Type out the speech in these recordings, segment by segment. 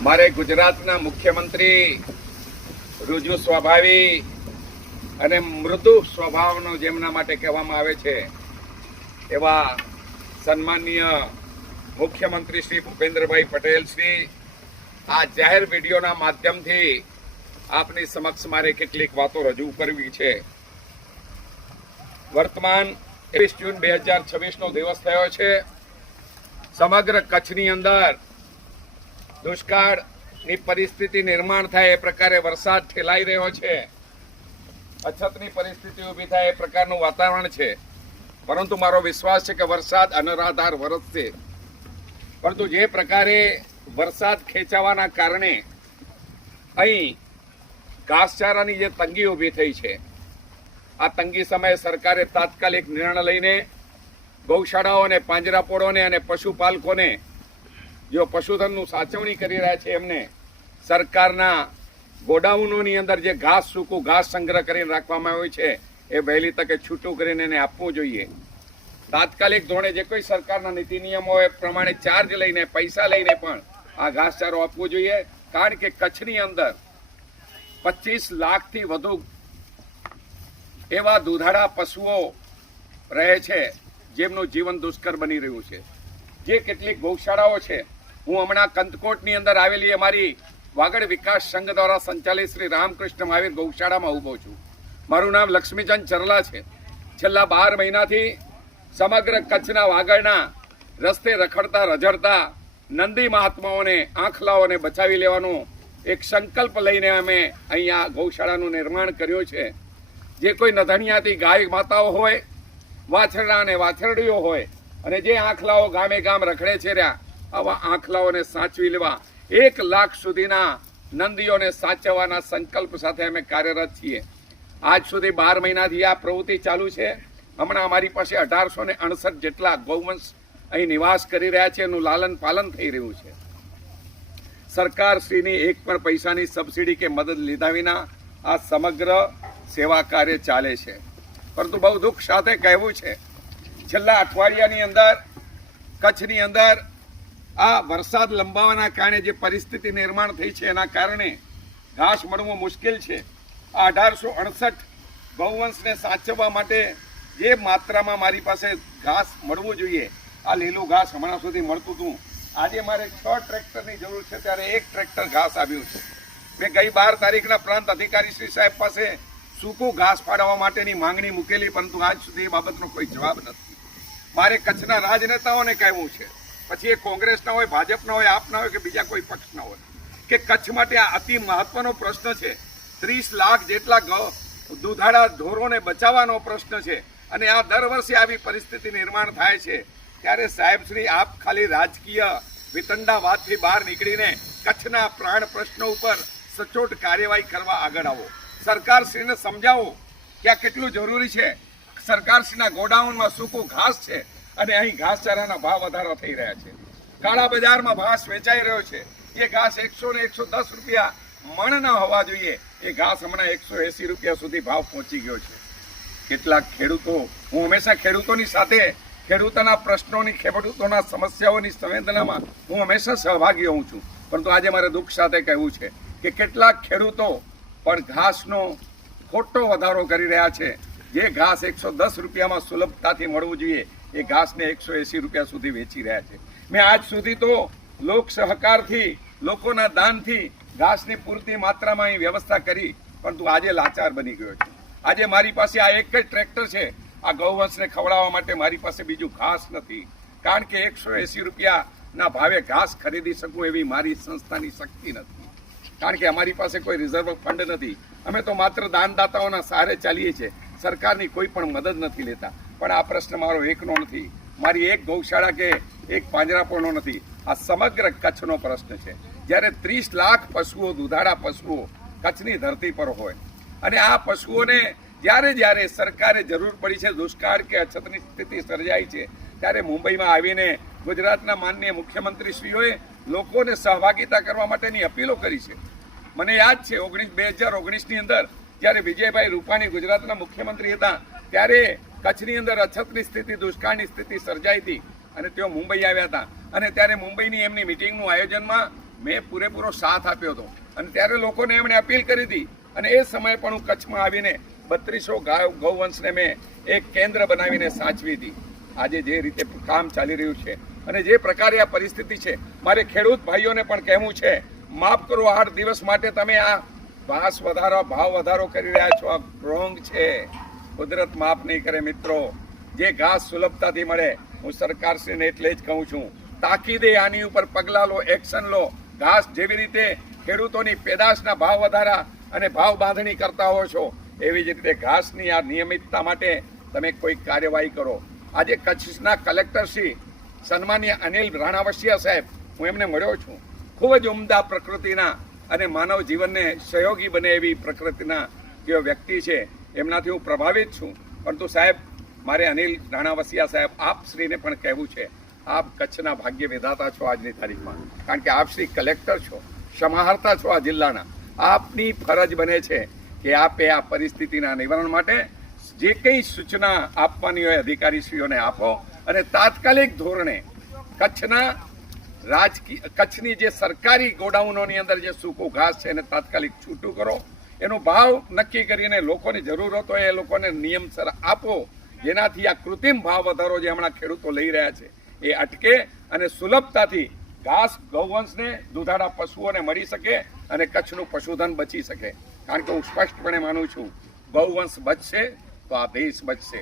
મારે ગુજરાતના મુખ્યમંત્રી રુજુ સ્વભાવી અને મૃદુ સ્વભાવનો જેમના માટે કહેવામાં આવે છે એવા સન્માનીય મુખ્યમંત્રી શ્રી ભૂપેન્દ્રભાઈ પટેલ શ્રી આ જાહેર વિડીયોના માધ્યમથી આપની સમક્ષ મારે કેટલીક વાતો રજૂ કરવી છે. વર્તમાન 21 જૂન 2026નો દિવસ થયો છે. સમગ્ર કચ્છની અંદર દુષ્કાળની પરિસ્થિતિ નિર્માણ થાય એ પ્રકારે વરસાદ ઠેલાઈ રહ્યો છે. અછતની પરિસ્થિતિ ઊભી થાય એ પ્રકારનું વાતાવરણ છે. પરંતુ મારો વિશ્વાસ છે કે વરસાદ અનરાધાર વરસશે. પરંતુ જે પ્રકારે વરસાદ ખેંચાવાના કારણે અહીં ઘાસચારાની જે તંગી ઊભી થઈ છે, આ તંગી સમયે સરકારે તાત્કાલિક નિર્ણય લઈને ગૌશાળાઓને, પાંજરાપોળોને અને પશુપાલકોને જો પશુધનનું સાચવણી કરી રહ્યા છે એમને સરકારના ગોડાઉનોની અંદર જે ઘાસ, સૂકું ઘાસ સંગ્રહ કરીને રાખવામાં આવ્યું છે એ વહેલી તકે છૂટું કરીને એને આપવું જોઈએ. તાત્કાલિક ધોરણે જે કોઈ સરકારના નીતિ નિયમો એ પ્રમાણે ચાર્જ લઈને, પૈસા લઈને પણ આ ઘાસચારો આપવો જોઈએ. કારણ કે કચ્છની અંદર 25 લાખથી વધુ એવા દુધાળા પશુઓ રહે છે જેમનું જીવન દુષ્કર બની રહ્યું છે. જે કેટલીક ગૌશાળાઓ છે, હું હમણાં કંથકોટની અંદર આવેલી અમારી વાગડ વિકાસ સંઘ દ્વારા સંચાલિત શ્રી રામકૃષ્ણ મહાવીર ગૌશાળામાં ઊભો છું. મારું નામ લક્ષ્મીચંદ ચરલા છે. છેલ્લા 12 મહિનાથી સમગ્ર કચ્છના વાગડના રસ્તે રખડતા રઝળતા નંદી મહાત્માઓને, આંખલાઓને બચાવી લેવાનો એક સંકલ્પ લઈને અમે અહીંયા ગૌશાળાનું નિર્માણ કર્યું છે. જે કોઈ નધણિયાતી ગાય માતાઓ હોય, વાછરડા અને વાછરડીઓ હોય અને જે આંખલાઓ ગામે ગામ રખડે છે રહ્યા, આવા આંખલાઓને સાચવી લેવા 1 લાખ સુધીના નંદીઓને સાચવવાના સંકલ્પ સાથે અમે કાર્યરત છીએ. આજ સુધી 12 મહિનાથી આ પ્રવૃત્તિ ચાલુ છે. હમણાં અમારી પાસે 1869 જેટલા ગૌવંશ અહીં નિવાસ કરી રહ્યા છે. એનું લાલન પાલન થઈ રહ્યું છે. સરકારશ્રીની એક પણ પૈસાની સબસિડી કે મદદ લીધા વિના આ સમગ્ર સેવા કાર્ય ચાલે છે. પરંતુ બહુ દુઃખ સાથે કહેવું છે, છેલ્લા અઠવાડિયાની અંદર કચ્છની અંદર આ વરસાદ લંબાવાના કારણે જે પરિસ્થિતિ નિર્માણ થઈ છે એના કારણે ઘાસ મળવું મુશ્કેલ છે. આ 1868 ગૌવંશને સાચવવા માટે જે માત્રામાં મારી પાસે ઘાસ મળવું જોઈએ, આ લીલું ઘાસ હમણાં સુધી મળતું હતું. આજે મારે 6 ટ્રેક્ટરની જરૂર છે, ત્યારે 1 ટ્રેક્ટર ઘાસ આવ્યું છે. મેં ગઈ 12 તારીખના પ્રાંત અધિકારી શ્રી સાહેબ પાસે સૂકું ઘાસ ફાળવવા માટેની માંગણી મૂકેલી, પરંતુ આજ સુધી એ બાબતનો કોઈ જવાબ નથી. મારે કચ્છના રાજનેતાઓને કહેવું છે, પછી એ કોંગ્રેસના હોય, ભાજપના હોય, આપના હોય કે બીજા કોઈ પક્ષના હોય, કે કચ્છ માટે આ અતિ મહત્વનો પ્રશ્ન છે. 30 લાખ જેટલા દુધાળા ઢોરોને બચાવવાનો પ્રશ્ન છે અને આ દર વર્ષે આવી પરિસ્થિતિ નિર્માણ થાય છે. ત્યારે સાહેબ શ્રી, આપ ખાલી રાજકીય વિતંડાવાદથી બહાર નીકળીને કચ્છના પ્રાણ પ્રશ્નો ઉપર સચોટ કાર્યવાહી કરવા આગળ આવો. સરકારશ્રીને સમજાવો કે આ કેટલું જરૂરી છે. સરકારશ્રીના ગોડાઉનમાં સૂકું ઘાસ છે અને અહીં ઘાસચારાના ભાવ વધારો થઈ રહ્યા છે. કાળા બજારમાં ઘાસ વેચાઈ રહ્યો છે. એ ઘાસ 100 ને 110 રૂપિયા મણ ન હોવા જોઈએ, એ ઘાસ હમણાં 180 રૂપિયા સુધી ભાવ પહોંચી ગયો છે. કેટલાક ખેડૂતો, હું હંમેશા ખેડૂતોની સાથે, ખેડૂતોના પ્રશ્નોની, ખેડૂતોના સમસ્યાઓની સંવેદનામાં હું હંમેશા સહભાગી હોઉં છું. પરંતુ આજે મારે દુઃખ સાથે કહેવું છે કે કેટલાક ખેડૂતો પણ ઘાસનો ખોટો વધારો કરી રહ્યા છે. જે ઘાસ 110 રૂપિયામાં સુલભતાથી મળવું જોઈએ, એ ઘાસને 180 રૂપિયા સુધી વેચી રહ્યા છે. મેં આજ સુધી તો લોક સહકારથી, લોકોના દાનથી ઘાસની પૂરતી માત્રામાં અહીં વ્યવસ્થા કરી, પરંતુ આજે લાચાર બની ગયો છે. આજે મારી પાસે આ એક જ ટ્રેક્ટર છે. આ ગૌવંશને ખવડાવવા માટે મારી પાસે બીજું ઘાસ નથી. કારણ કે 180 રૂપિયાના ભાવે ઘાસ ખરીદી શકું એવી મારી સંસ્થાની શક્તિ નથી. કારણ કે અમારી પાસે કોઈ રિઝર્વ ફંડ નથી. અમે તો માત્ર દાનદાતાઓના સહારે ચાલીએ છીએ. સરકારની કોઈ પણ મદદ નથી લેતા. પણ આ પ્રશ્ન મારો એકનો નથી, મારી એક ગૌશાળા કે એક પાંજરાપોળનો નથી, આ સમગ્ર કચ્છનો પ્રશ્ન છે. જ્યારે 30 લાખ પશુઓ, દુધાળા પશુઓ કચ્છની ધરતી પર હોય અને આ પશુઓને જ્યારે સરકારે જરૂર પડી છે, દુષ્કાળ કે અછતની સ્થિતિ સર્જાઈ છે, ત્યારે મુંબઈમાં આવીને ગુજરાતના માનનીય મુખ્યમંત્રીશ્રીઓએ લોકોને સહભાગિતા કરવા માટેની અપીલો કરી છે. મને યાદ છે 2019ની અંદર જ્યારે વિજયભાઈ રૂપાણી ગુજરાતના મુખ્યમંત્રી હતા, ત્યારે કચ્છની અંદર અછતની સ્થિતિ, દુષ્કાળની સ્થિતિ સર્જાઈ હતી અને તેઓ મુંબઈ આવ્યા હતા. અને ત્યારે મુંબઈની એમની મિટિંગનું આયોજનમાં મેં પૂરેપૂરો સાથ આપ્યો હતો અને ત્યારે લોકોને એમણે અપીલ કરી હતી અને એ સમયે પણ હું કચ્છમાં આવીને 3200 ગૌવંશને મેં એક કેન્દ્ર બનાવીને સાચવી હતી. આજે જે રીતે કામ ચાલી રહ્યું છે અને જે પ્રકારે આ પરિસ્થિતિ છે, મારે ખેડૂત ભાઈઓને પણ કહેવું છે, માફ કરો, 8 દિવસ માટે તમે આ ભાવ વધારો કરી રહ્યા છો, આ રોંગ છે. કુદરત માફ નહીં કરે મિત્રો. જે ઘાસ સુલભતાથી મળે, હું સરકારશ્રીને એટલે જ કહું છું, તાકીદે આની ઉપર પગલાં લો, એક્શન લો. ઘાસ જેવી રીતે ખેડૂતોની પેદાશના ભાવ વધારા અને ભાવ બાંધણી કરતા હો છો, એવી જ રીતે ઘાસની આ નિયમિતતા માટે તમે કોઈ કાર્યવાહી કરો. આજે કચ્છના કલેક્ટર શ્રી સન્માનીય અનિલ રાણાવસિયા સાહેબ, હું એમને મળ્યો છું. ખૂબ જ ઉમદા પ્રકૃતિના અને માનવ જીવનને સહયોગી બને એવી પ્રકૃતિના જે વ્યક્તિ છે, એમનાથી હું પ્રભાવિત છું. પરંતુ સાહેબ, મારે અનિલ રાણાવસિયા સાહેબ, આપ શ્રીને પણ કહેવું છે, આપ કચ્છના ભાગ્ય વિધાતા છો આજની તારીખમાં. કારણ કે આપ શ્રી કલેક્ટર છો, સમાહર્તા છો આ જિલ્લાના. આપની ફરજ બને છે કે આપે આ પરિસ્થિતિના નિવારણ માટે જે કંઈ સૂચના આપવાની હોય અધિકારીશ્રીઓને આપો અને તાત્કાલિક ધોરણે કચ્છની જે સરકારી ગોડાઉનોની અંદર જે સૂકું ઘાસ છે એને તાત્કાલિક છૂટું કરો. એનો ભાવ નક્કી કરીને લોકોની જરૂરત હોય એ લોકોને નિયમસર આપો, જેનાથી આ કૃત્રિમ ભાવ વધારો જે હમણાં ખેડૂતો લઈ રહ્યા છે એ અટકે અને સુલભતાથી ઘાસ ગૌવંશને, દુધાળા પશુઓને મળી શકે અને કચ્છનું પશુધન બચી શકે. કારણ કે હું સ્પષ્ટપણે માનું છું, ગૌવંશ બચશે તો આ દેશ બચશે.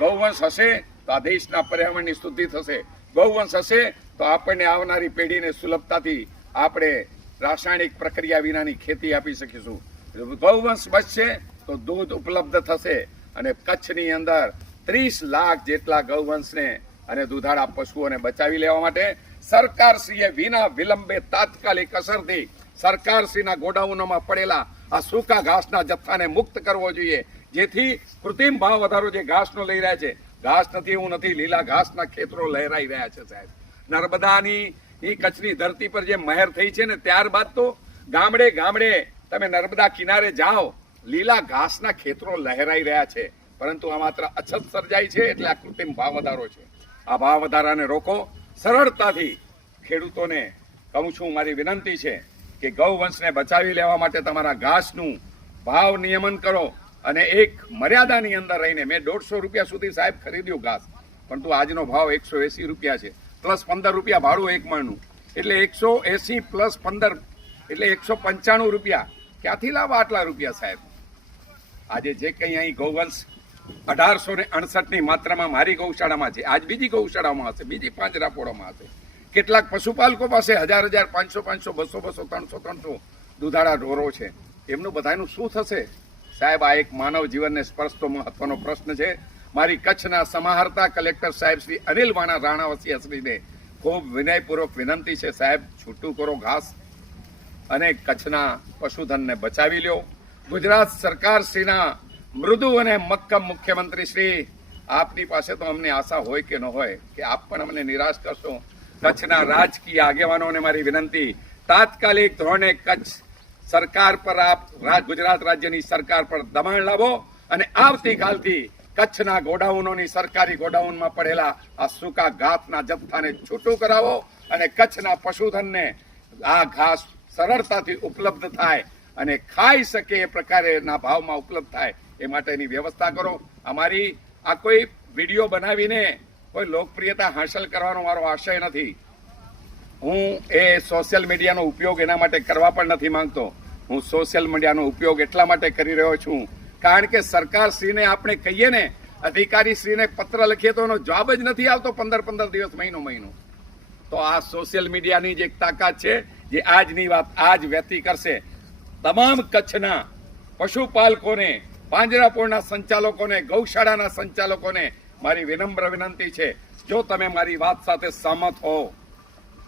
ગૌવંશ હશે તો આ દેશના પર્યાવરણની શુદ્ધિ થશે. ગૌવંશ હશે તો આપણને આવનારી પેઢીને સુલભતાથી આપણે રાસાયણિક પ્રક્રિયા વિનાની ખેતી આપી શકીશું. ગૌવંશ બચશે તો દૂધ ઉપલબ્ધ થશે અને કચ્છની અંદર 30 લાખ જેટલા ગૌવંશને અને દુધાળા પશુઓને બચાવી લેવા માટે સરકારશ્રીએ વિના વિલંબે તાત્કાલિક અસરથી સરકારશ્રીના ગોડાઉનોમાં પડેલા આ સૂકા ઘાસના જથ્થાને મુક્ત કરવો જોઈએ, જેથી કૃત્રિમ ભાવ વધારો જે ઘાસનો લઈ રહ્યા છે, ઘાસ નથી એવું નથી, લીલા ઘાસના ખેતરો લહેરાઈ રહ્યા છે સાહેબ. નર્મદાની કચ્છની ધરતી પર જે મહેર થઈ છે ને, ત્યારબાદ તો ગામડે ગામડે તમે નર્મદા કિનારે જાઓ, લીલા ઘાસના ખેતરો લહેરાઈ રહ્યા છે. પરંતુ આ માત્ર અછત સર્જાઈ છે એટલે આ કૃત્રિમ ભાવ વધારો છે. આ ભાવ વધારાને રોકો. સરળતાથી ખેડૂતોને કહું છું, મારી વિનંતી છે કે ગૌવંશને બચાવી લેવા માટે તમારા ઘાસનું ભાવ નિયમન કરો અને એક મર્યાદાની અંદર રહીને. મેં 150 રૂપિયા સુધી સાહેબ ખરીદ્યું ઘાસ, પરંતુ આજનો ભાવ 180 રૂપિયા છે, પ્લસ 15 રૂપિયા ભાડું એક મણનું, એટલે 180 પ્લસ 15 એટલે 195 રૂપિયા. ક્યાંથી લાવવા આટલા રૂપિયા સાહેબ? આજે જે કંઈ અહીં ગૌવંશ 1868ની માત્રામાં મારી ગૌશાળામાં છે, આજ બીજી ગૌશાળામાં હશે, બીજી પાંજરાપોળોમાં હશે. કેટલાક પશુપાલકો પાસે 1000 500 200 300 દુધાળા ઢોરો છે. એમનું બધાનું શું થશે સાહેબ? આ એક માનવ જીવનને સ્પર્શતો મહત્વનો પ્રશ્ન છે. મારી કચ્છના સમાહર્તા કલેક્ટર સાહેબ શ્રી અનિલ રાણાવસિયા શ્રીને ખૂબ વિનયપૂર્વક વિનંતી છે, સાહેબ છૂટું કરો ઘાસ અને કચ્છના પશુધનને બચાવી લ્યો. ગુજરાત સરકાર શ્રીના મૃદુ અને મક્કમ મુખ્યમંત્રી શ્રી, આપની પાસે તો અમને આશા હોય કે ન હોય કે આપ પણ અમને નિરાશ કરશો. કચ્છના રાજકીય આગેવાનોને મારી વિનંતી, તાત્કાલિક ધોરણે કચ્છ સરકાર પર ગુજરાત રાજ્યની સરકાર પર દબાણ લાવો અને આવતીકાલથી કચ્છના ગોડાઉનોની, સરકારી ગોડાઉનમાં પડેલા આ સૂકા ઘાસના જથ્થાને છૂટું કરાવો અને કચ્છના પશુધનને આ ઘાસ સરળતાથી ઉપલબ્ધ થાય અને ખાઈ શકે એ પ્રકારેના ભાવમાં ઉપલબ્ધ થાય એ માટેની વ્યવસ્થા કરો. અમારી આ કોઈ વિડીયો બનાવીને કોઈ લોકપ્રિયતા હાંસલ કરવાનો મારો આશય નથી. હું એ સોશિયલ મીડિયાનો ઉપયોગ એના માટે કરવા પણ નથી માંગતો. હું સોશિયલ મીડિયાનો ઉપયોગ એટલા માટે કરી રહ્યો છું કારણ કે સરકારશ્રીને આપણે કહીએ ને, અધિકારીશ્રીને પત્ર લખીએ તો એનો જવાબ જ નથી આવતો 15 દિવસ, મહિનો. તો આ સોશિયલ મીડિયાની જે એક તાકાત છે, જે આજની વાત આજ વ્યક્તિ કરશે. તમામ કચ્છના પશુપાલકોને, પાંજરાપોળના સંચાલકોને, ગૌશાળાના સંચાલકોને મારી વિનમ્ર વિનંતી છે, જો તમે મારી વાત સાથે સહમત હો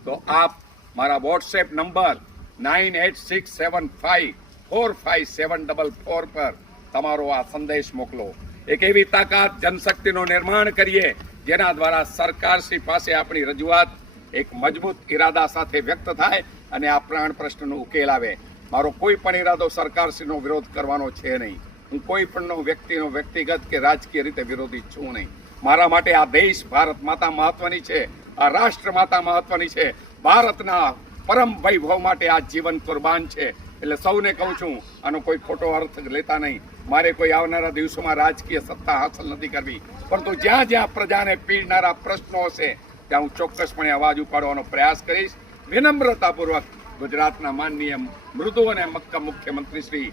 તો આપ મારા વોટ્સએપ નંબર 9867545744 પર તમારો આ સંદેશ મોકલો. એક એવી તાકાત, જનશક્તિનું નિર્માણ કરીએ જેના દ્વારા સરકારશ્રી પાસે આપણી રજૂઆત એક મજબૂત ઇરાદા સાથે વ્યક્ત થાય અને આ પ્રાણ પ્રશ્નનો ઉકેલ આવે. મારો કોઈ પણ ઇરાદો સરકારશ્રીનો વિરોધ કરવાનો છે નહીં. હું કોઈ પણ વ્યક્તિનો વ્યક્તિગત કે રાજકીય રીતે વિરોધી છું નહીં. મારા માટે આ દેશ, ભારત માતા મહત્વની છે, આ રાષ્ટ્ર માતા મહત્વની છે. ભારતના પરમ વૈભવ માટે આ જીવન કુરબાન છે. એટલે સૌને કહું છું, આનો કોઈ ખોટો અર્થ લેતા નહીં. મારે કોઈ આવનારા દિવસોમાં રાજકીય સત્તા હાંસલ નથી કરવી, પરંતુ જ્યાં જ્યાં પ્રજાને પીડનારા પ્રશ્નો હશે ત્યાં હું ચોક્કસપણે અવાજ ઉપાડવાનો પ્રયાસ કરીશ. વિનમ્રતાપૂર્વક ગુજરાતના માનનીય મૃદુ અને મક્કમ મુખ્યમંત્રી શ્રી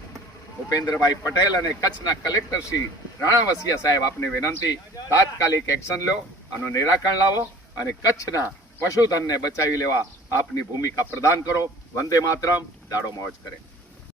ભૂપેન્દ્રભાઈ પટેલ અને કચ્છના કલેક્ટર શ્રી રાણાવસિયા સાહેબ, આપને વિનંતી, તાત્કાલિક એક્શન લો, આનું નિરાકરણ લાવો અને કચ્છના પશુધનને બચાવી લેવા આપની ભૂમિકા પ્રદાન કરો. વંદે માતરમ. દાડો મોજ કરે.